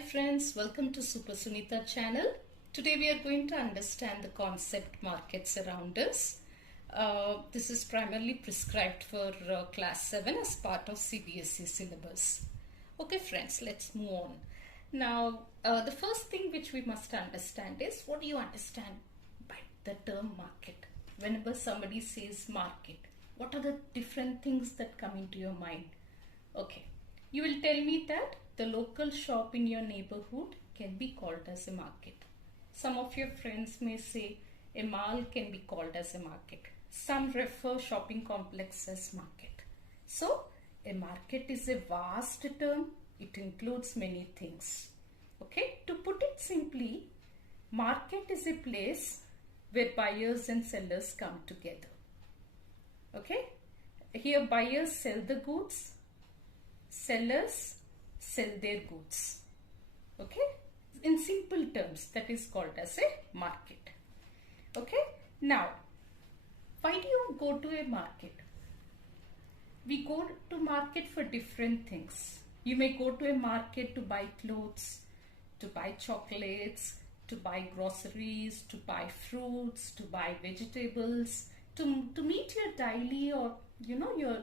friends, welcome to Super Sunita channel. Today we are going to understand the concept markets around us. This is primarily prescribed for class 7 as part of CBSE syllabus. Okay friends, let's move on. Now the first thing which we must understand is, what do you understand by the term market? Whenever somebody says market, what are the different things that come into your mind? Okay, you will tell me that the local shop in your neighborhood can be called as a market. Some of your friends may say a mall can be called as a market. Some refer shopping complex as market. So a market is a vast term. It includes many things. Okay, to put it simply, market is a place where buyers and sellers come together. Okay, here buyers sell the goods, sellers sell their goods. Okay, in simple terms, that is called as a market. Okay, now why do you go to a market? We go to market for different things. You may go to a market to buy clothes, to buy chocolates, to buy groceries, to buy fruits, to buy vegetables, to meet your daily or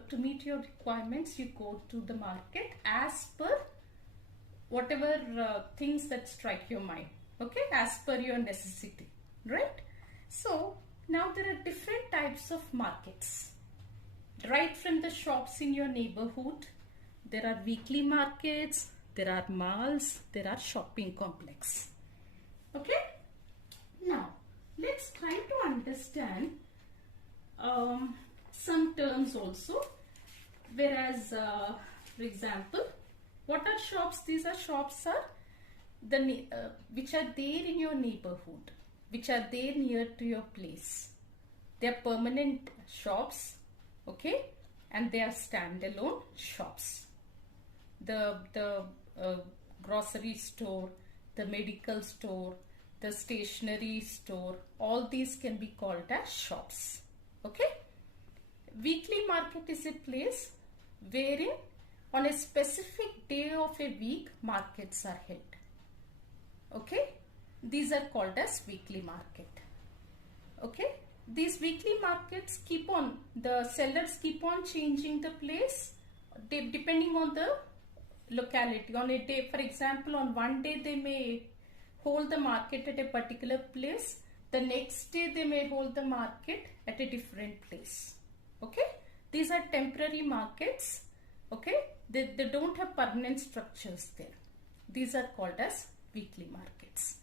to meet your requirements. You go to the market as per whatever things that strike your mind, okay, as per your necessity, right? So now there are different types of markets. Right from the shops in your neighborhood, there are weekly markets, there are malls, there are shopping complex. Okay, now let's try to understand some terms also. Whereas for example, what are shops? These are shops which are there in your neighborhood, which are there near to your place. They are permanent shops, okay, and they are standalone shops. The grocery store, the medical store, the stationery store, all these can be called as shops. Okay, weekly market is a place wherein on a specific day of a week markets are held. Okay, these are called as weekly market. Okay, these weekly markets the sellers keep on changing the place depending on the locality. On a day, for example, on one day they may hold the market at a particular place. The next day they may hold the market at a different place. Okay, these are temporary markets. Okay, they don't have permanent structures there. These are called as weekly markets.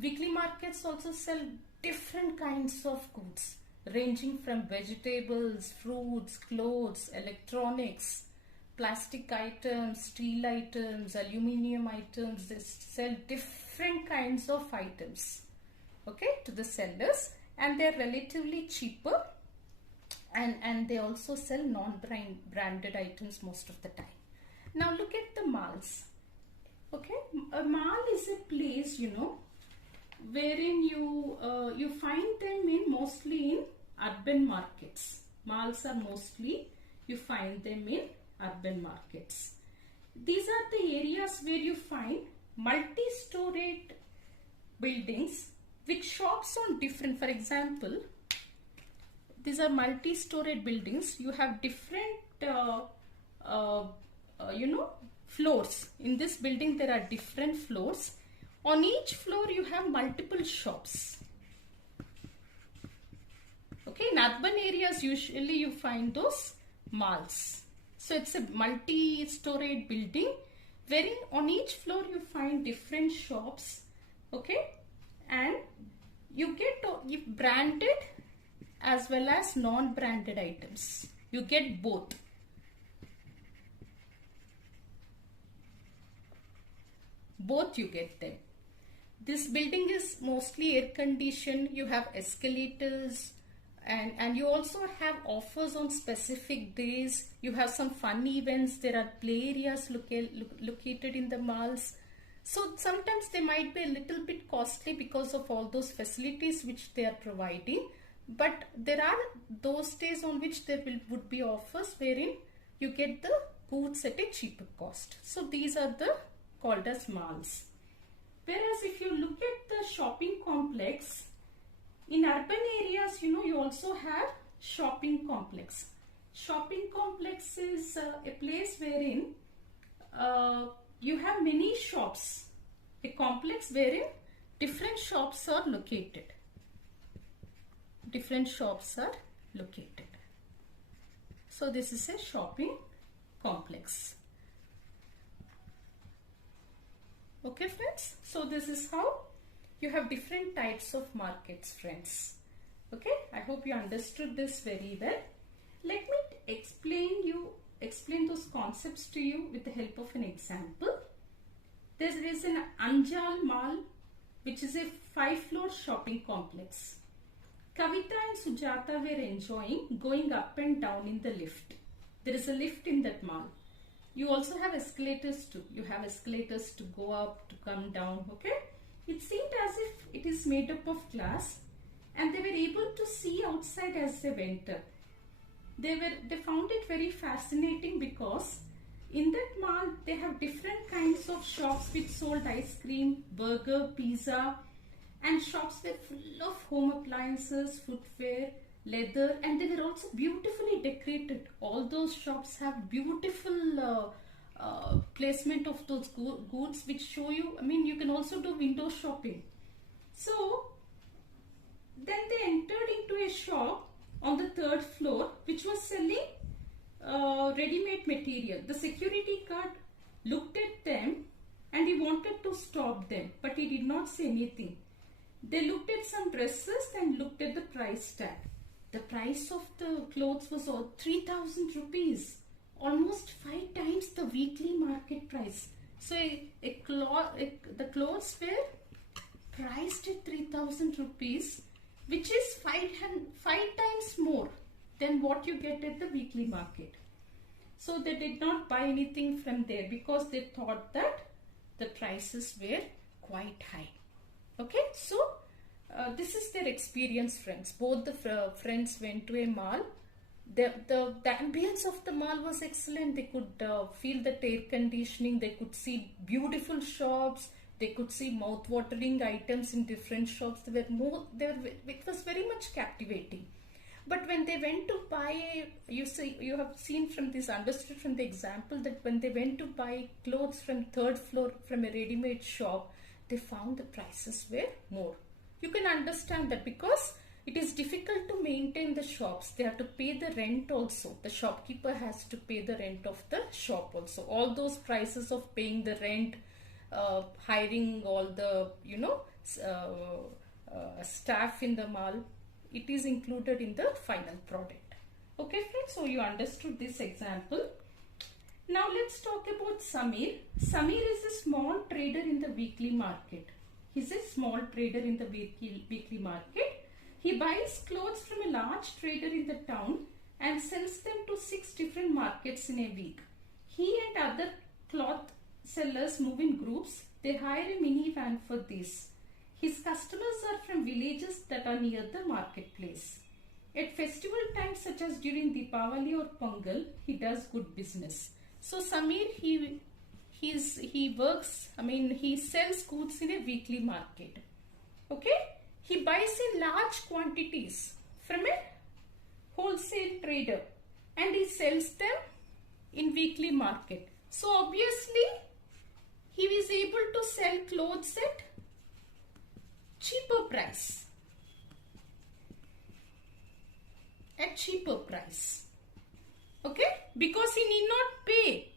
Weekly markets also sell different kinds of goods, ranging from vegetables, fruits, clothes, electronics, plastic items, steel items, aluminium items. They sell different kinds of items, okay, to the sellers, and they are relatively cheaper, and they also sell non-branded items most of the time. Now look at the malls. Okay, a mall is a place, wherein you find them mostly in urban markets. Malls are mostly, you find them in urban markets. These are the areas where you find multi-storied buildings with shops on different, for example, these are multi-storied buildings. You have different floors. In this building there are different floors. On each floor you have multiple shops. Okay, in urban areas usually you find those malls. So it's a multi-storied building wherein on each floor you find different shops. Okay, and you get branded as well as non-branded items. You get both. Both you get them. This building is mostly air conditioned. You have escalators, and you also have offers on specific days. You have some fun events. There are play areas located in the malls. So sometimes they might be a little bit costly because of all those facilities which they are providing. But there are those days on which there would be offers wherein you get the goods at a cheaper cost. So these are the called as malls. Whereas if you look at the shopping complex, in urban areas, you also have shopping complex. Shopping complex is a place wherein you have many shops. A complex wherein different shops are located. Different shops are located. So this is a shopping complex. Okay friends, so this is how you have different types of markets, friends. Okay, I hope you understood this very well. Let me explain those concepts to you with the help of an example. There is an Anjal Mall, which is a 5-floor shopping complex. Kavita and Sujata were enjoying going up and down in the lift. There is a lift in that mall. You also have escalators too. You have escalators to go up, to come down, okay? It seemed as if it is made up of glass and they were able to see outside as they went up. They found it very fascinating because in that mall they have different kinds of shops which sold ice cream, burger, pizza, and shops were full of home appliances, footwear, leather, and they were also beautifully decorated. All those shops have beautiful placement of those goods which show you, you can also do window shopping. So then they entered into a shop on the 3rd floor which was selling ready-made material. The security guard looked at them and he wanted to stop them, but he did not say anything. They looked at some dresses and looked at the price tag. The price of the clothes was 3,000 rupees, almost 5 times the weekly market price. So the clothes were priced at 3,000 rupees, which is 5 times more than what you get at the weekly market. So they did not buy anything from there because they thought that the prices were quite high. Okay, so this is their experience, friends. Both the friends went to a mall. The ambience of the mall was excellent. They could feel the air conditioning. They could see beautiful shops. They could see mouth-watering items in different shops. It was very much captivating. But when they went to buy, you have seen from this, understood from the example, that when they went to buy clothes from 3rd floor from a ready-made shop, they found the prices were more. You can understand that because it is difficult to maintain the shops. They have to pay the rent also. The shopkeeper has to pay the rent of the shop also. All those prices of paying the rent, hiring all the, staff in the mall, it is included in the final product. Okay friends, so you understood this example. Now let's talk about Samir. Samir is a small trader in the weekly market. He's a small trader in the weekly market. He buys clothes from a large trader in the town and sells them to 6 different markets in a week. He and other cloth sellers move in groups. They hire a minivan for this. His customers are from villages that are near the marketplace. At festival times such as during Deepavali or Pongal, he does good business. So Samir, he works, he sells goods in a weekly market. Okay? He buys in large quantities from a wholesale trader and he sells them in weekly market. So obviously, he is able to sell clothes at cheaper price. At cheaper price. Okay? Because he need not pay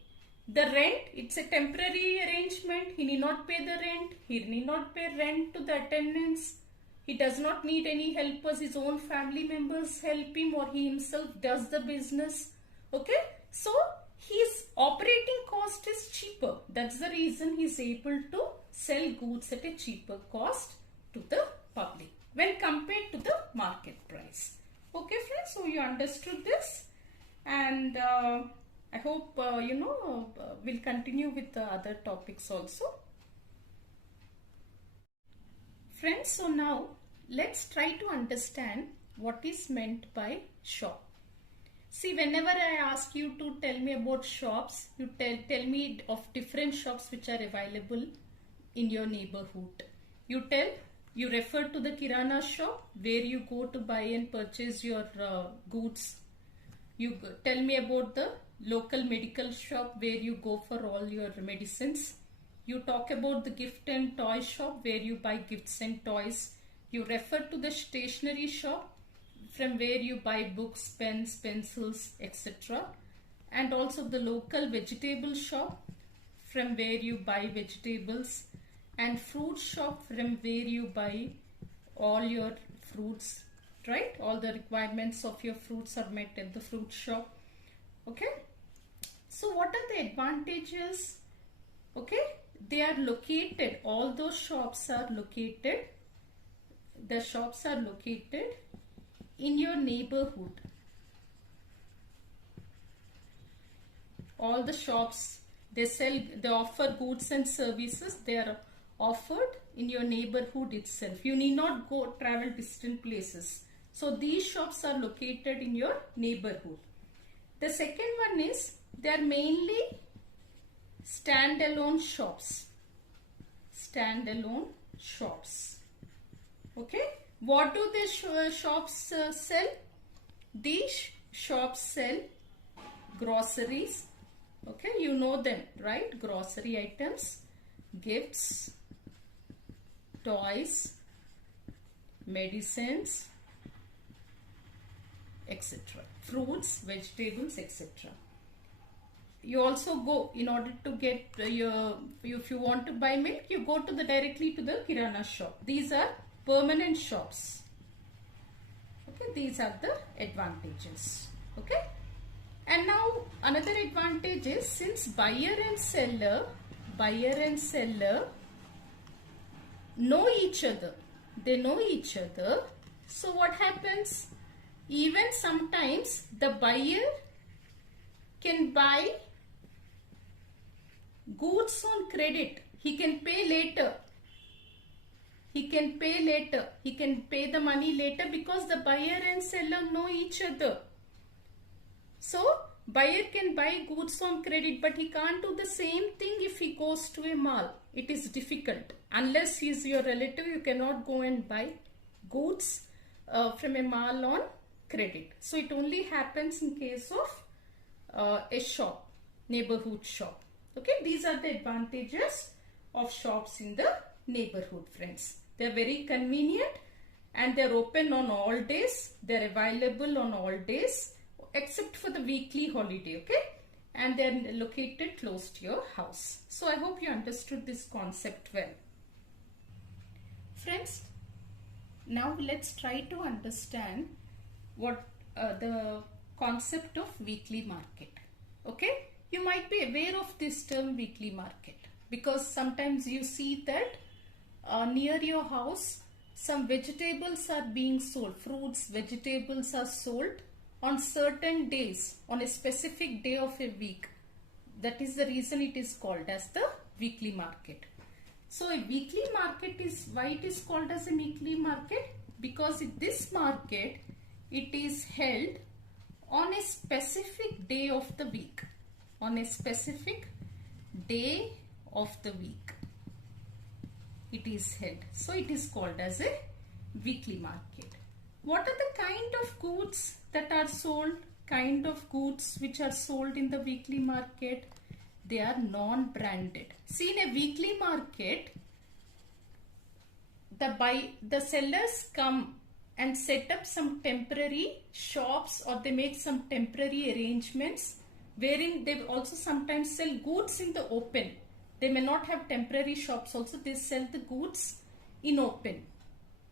the rent. It's a temporary arrangement. He need not pay the rent. He need not pay rent to the attendants. He does not need any helpers. His own family members help him or he himself does the business. Okay? So, his operating cost is cheaper. That's the reason he is able to sell goods at a cheaper cost to the public when compared to the market price. Okay friends, so you understood this, and I hope we'll continue with the other topics also. Friends, so now let's try to understand what is meant by shop. See, whenever I ask you to tell me about shops, you tell me of different shops which are available in your neighborhood. You refer to the Kirana shop where you go to buy and purchase your goods. You tell me about the local medical shop where you go for all your medicines. You talk about the gift and toy shop where you buy gifts and toys. You refer to the stationery shop from where you buy books, pens, pencils, etc. And also the local vegetable shop from where you buy vegetables, and fruit shop from where you buy all your fruits, right? All the requirements of your fruits are met at the fruit shop. Okay, so what are the advantages? Okay, they are located, all those shops are located, the shops are located in your neighborhood. All the shops, they offer goods and services, they are offered in your neighborhood itself. You need not go travel distant places. So these shops are located in your neighborhood. The second one is, they are mainly standalone shops. Standalone shops. Okay. What do these shops sell? These shops sell groceries. Okay, you know them, right? Grocery items, gifts, toys, medicines, etc. Fruits, vegetables, etc. You also go, in order to get if you want to buy milk, you go to directly to the Kirana shop. These are permanent shops. Okay, these are the advantages. Okay, and now another advantage is, since buyer and seller know each other, they know each other. So what happens? Even sometimes the buyer can buy goods on credit. He can pay later. He can pay the money later because the buyer and seller know each other. So buyer can buy goods on credit, but he can't do the same thing if he goes to a mall. It is difficult. Unless he is your relative, you cannot go and buy goods from a mall on credit. So it only happens in case of a shop, neighborhood shop. Okay, these are the advantages of shops in the neighborhood, friends. They are very convenient and they are open on all days. They are available on all days except for the weekly holiday. Okay, and they are located close to your house. So I hope you understood this concept well. Friends, now let's try to understand what the concept of weekly market. Okay, you might be aware of this term weekly market because sometimes you see that near your house some vegetables are being sold. Fruits, vegetables are sold on certain days, on a specific day of a week. That is the reason it is called as the weekly market. So a weekly market is, why it is called as a weekly market? Because in this market it is held on a specific day of the week. On a specific day of the week it is held. So it is called as a weekly market. What are the kind of goods that are sold? Kind of goods which are sold in the weekly market? They are non-branded. See, in a weekly market, the sellers come and set up some temporary shops, or they make some temporary arrangements wherein they also sometimes sell goods in the open. They may not have temporary shops also, they sell the goods in open.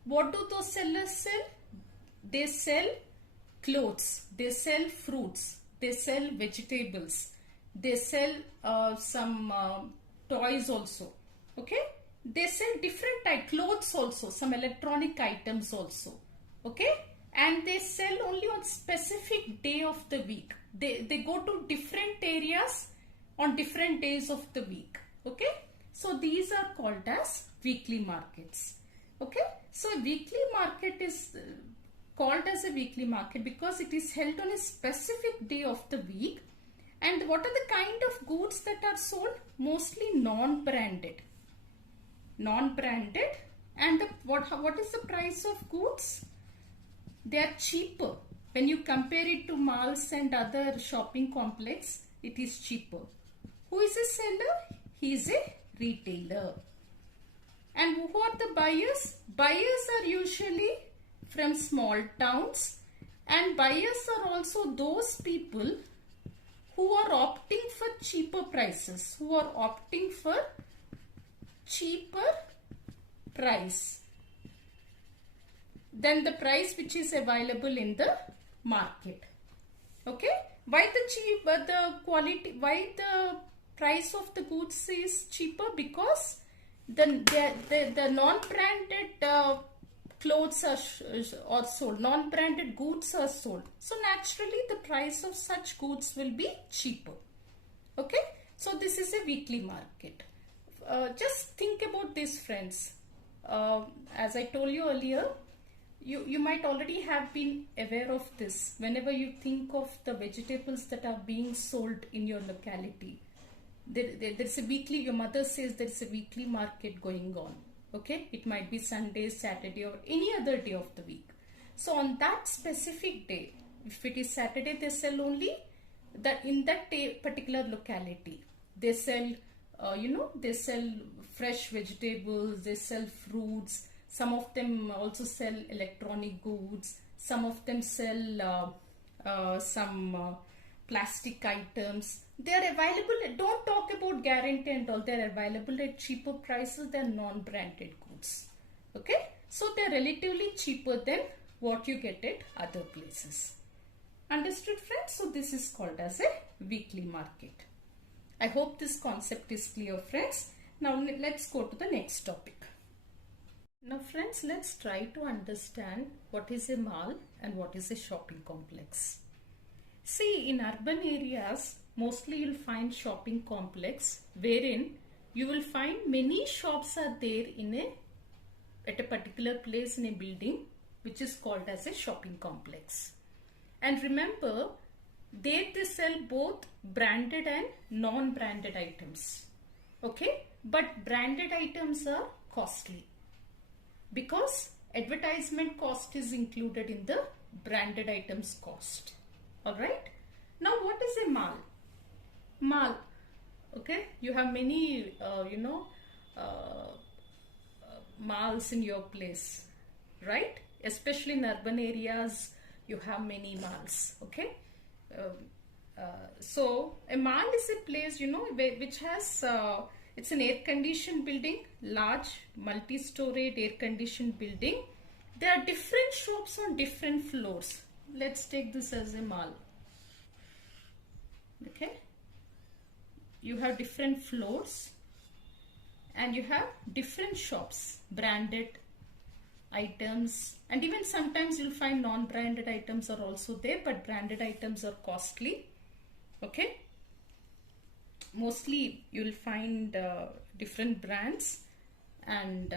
What do those sellers sell? They sell clothes, they sell fruits, they sell vegetables, they sell some toys also. Okay, they sell different type clothes also, some electronic items also. Okay, and they sell only on specific day of the week. They go to different areas on different days of the week. Okay, so these are called as weekly markets. Okay, so weekly market is called as a weekly market because it is held on a specific day of the week. And what are the kind of goods that are sold? Mostly non-branded. Non-branded. And what is the price of goods? They are cheaper. When you compare it to malls and other shopping complex, it is cheaper. Who is a seller? He is a retailer. And who are the buyers? Buyers are usually from small towns, and buyers are also those people who are opting for cheaper prices, who are opting for cheaper price than the price which is available in the market. Okay, why the quality, why the price of the goods is cheaper? Because the non-branded clothes are sold, non-branded goods are sold. So naturally the price of such goods will be cheaper. Okay, so this is a weekly market. Just think about this, friends. As I told you earlier, you might already have been aware of this. Whenever you think of the vegetables that are being sold in your locality, there's a weekly, your mother says there's a weekly market going on. Okay, it might be Sunday, Saturday, or any other day of the week. So on that specific day, if it is Saturday, they sell only that in that particular locality. They sell, they sell fresh vegetables, they sell fruits. Some of them also sell electronic goods. Some of them sell some plastic items. They are available. Don't talk about guarantee and all. They are available at cheaper prices than non-branded goods. Okay, so they are relatively cheaper than what you get at other places. Understood, friends? So this is called as a weekly market. I hope this concept is clear, friends. Now let's go to the next topic. Now friends, let's try to understand what is a mall and what is a shopping complex. See, in urban areas, mostly you'll find shopping complex wherein you will find many shops are there at a particular place in a building, which is called as a shopping complex. And remember, they sell both branded and non-branded items. Okay, but branded items are costly because advertisement cost is included in the branded items cost. Alright, now what is a mall? Mall, okay, you have many malls in your place, right? Especially in urban areas, you have many malls. Okay, so a mall is a place, which has it's an air-conditioned building, large multi-storied air-conditioned building. There are different shops on different floors. Let's take this as a mall. Okay, you have different floors and you have different shops, branded items, and even sometimes you'll find non-branded items are also there, but branded items are costly. Okay, mostly you'll find different brands, and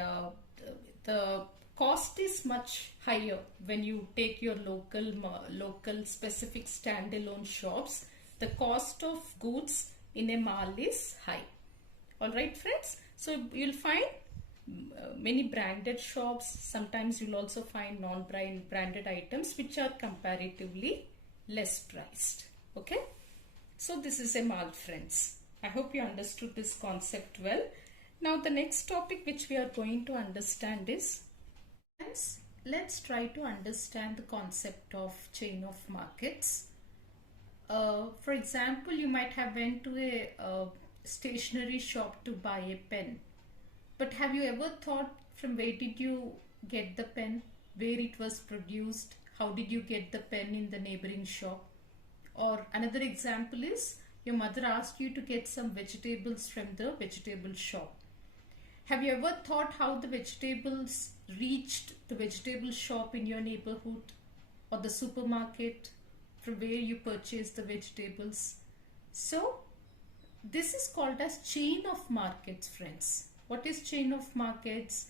the cost is much higher when you take your local specific standalone shops. The cost of goods in a mall is high. Alright, friends, so you'll find many branded shops. Sometimes you'll also find non-branded items which are comparatively less priced. Okay, so this is a mall, friends. I hope you understood this concept well. Now the next topic which we are going to understand is, friends, let's try to understand the concept of chain of markets. For example, you might have went to a stationery shop to buy a pen, but have you ever thought from where did you get the pen, where it was produced, how did you get the pen in the neighboring shop? Or another example is, your mother asked you to get some vegetables from the vegetable shop. Have you ever thought how the vegetables reached the vegetable shop in your neighborhood or the supermarket from where you purchase the vegetables? So this is called as chain of markets, friends. What is chain of markets?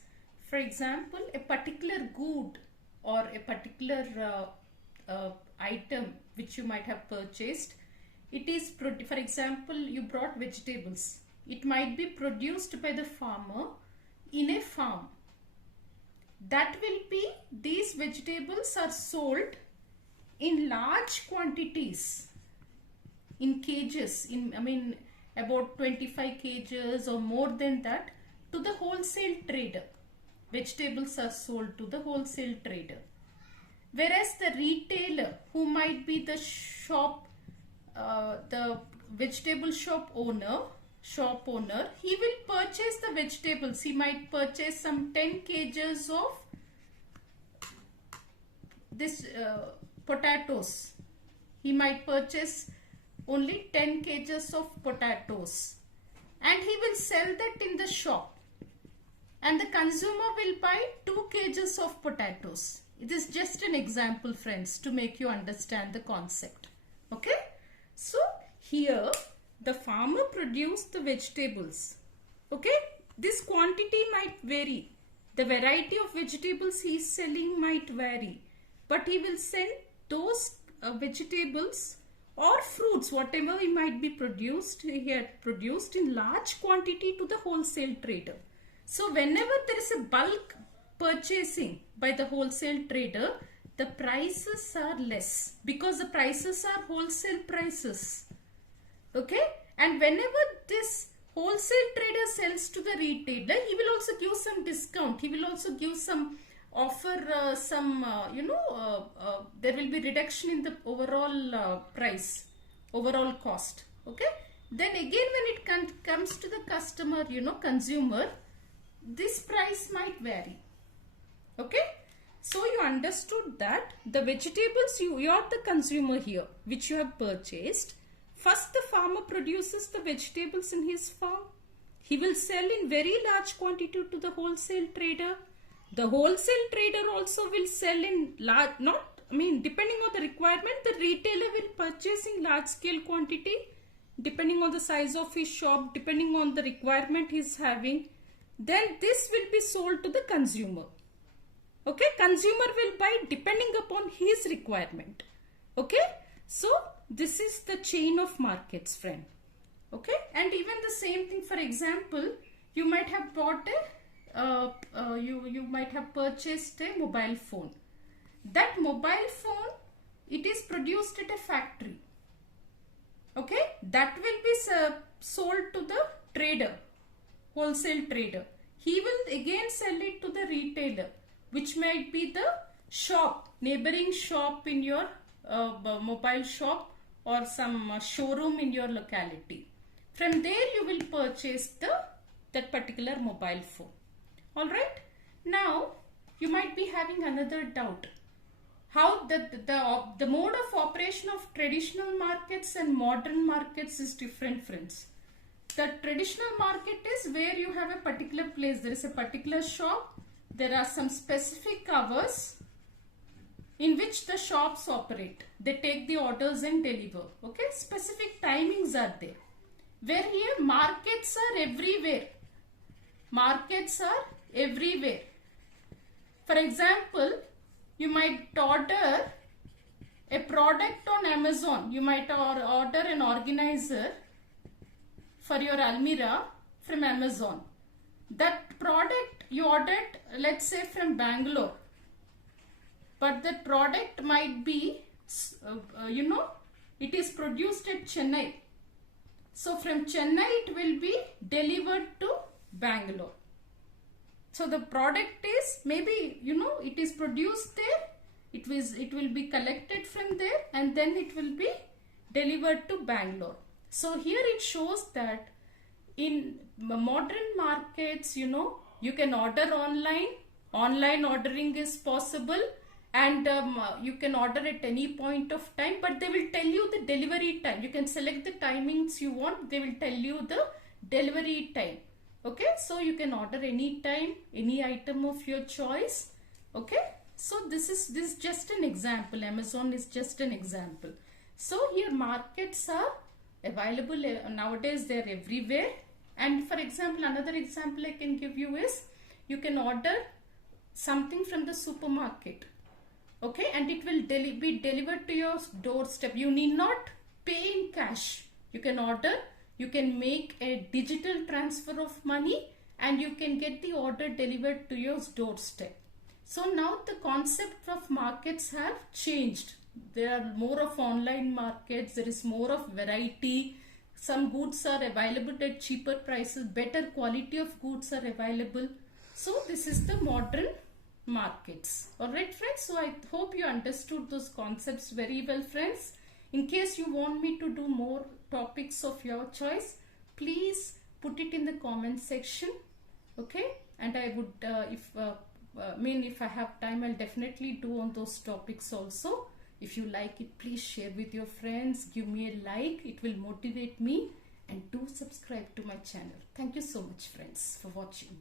For example, a particular good or a particular item which you might have purchased, it is, for example, you brought vegetables. It might be produced by the farmer in a farm. That will be, these vegetables are sold in large quantities, in cages, about 25 kgs or more than that, to the wholesale trader. Vegetables are sold to the wholesale trader. Whereas the retailer, who might be the shop, the vegetable shop owner, he will purchase the vegetables. He might purchase some 10 kgs of this potatoes. He might purchase only 10 kgs of potatoes, and he will sell that in the shop, and the consumer will buy 2 kgs of potatoes. It is just an example, friends, to make you understand the concept. Okay, so here the farmer produced the vegetables. Okay, this quantity might vary. The variety of vegetables he is selling might vary, but he will sell those vegetables or fruits, whatever he might be produced, he had produced in large quantity to the wholesale trader. So whenever there is a bulk purchasing by the wholesale trader, the prices are less, because the prices are wholesale prices. Okay, and whenever this wholesale trader sells to the retailer, he will also give some discount. He will also give some offer, there will be reduction in the overall price, overall cost. Okay, then again when it comes to the customer, consumer, this price might vary. Okay, so you understood that the vegetables, you are the consumer here, which you have purchased. First, the farmer produces the vegetables in his farm. He will sell in very large quantity to the wholesale trader. The wholesale trader also will sell in large, depending on the requirement, the retailer will purchase in large scale quantity, depending on the size of his shop, depending on the requirement he is having. Then this will be sold to the consumer. Okay, consumer will buy depending upon his requirement. Okay, so this is the chain of markets, friend. Okay, and even the same thing, for example, you might have bought you might have purchased a mobile phone. That mobile phone, it is produced at a factory. Okay, that will be sold to the trader, wholesale trader. He will again sell it to the retailer, which might be the shop, neighboring shop in your mobile shop, or some showroom in your locality. From there you will purchase that particular mobile phone. Alright, now you might be having another doubt. How the mode of operation of traditional markets and modern markets is different, friends. The traditional market is where you have a particular place, there is a particular shop, there are some specific hours in which the shops operate. They take the orders and deliver. Okay, specific timings are there. Where here markets are everywhere. Markets are everywhere. For example, you might order a product on Amazon. You might order an organizer for your almirah from Amazon. That product you ordered, let's say from Bangalore, but the product might be, it is produced at Chennai. So from Chennai it will be delivered to Bangalore. So the product is maybe, it is produced there, it will be collected from there, and then it will be delivered to Bangalore. So here it shows that in modern markets, you can order online. Online ordering is possible, and you can order at any point of time, but they will tell you the delivery time. You can select the timings you want. They will tell you the delivery time. Okay, so you can order any time, any item of your choice. Okay, so this is just an example. Amazon is just an example. So here markets are available nowadays. They are everywhere. And for example, another example I can give you is, you can order something from the supermarket. Okay, and it will be delivered to your doorstep. You need not pay in cash. You can order, you can make a digital transfer of money, and you can get the order delivered to your doorstep. So now the concept of markets have changed. There are more of online markets, there is more of variety. Some goods are available at cheaper prices, better quality of goods are available. So this is the modern markets. Alright friends, so I hope you understood those concepts very well friends. In case you want me to do more topics of your choice, please put it in the comment section. Okay, and I would if I have time, I'll definitely do on those topics also. If you like it, please share with your friends, give me a like, it will motivate me, and do subscribe to my channel. Thank you so much friends for watching.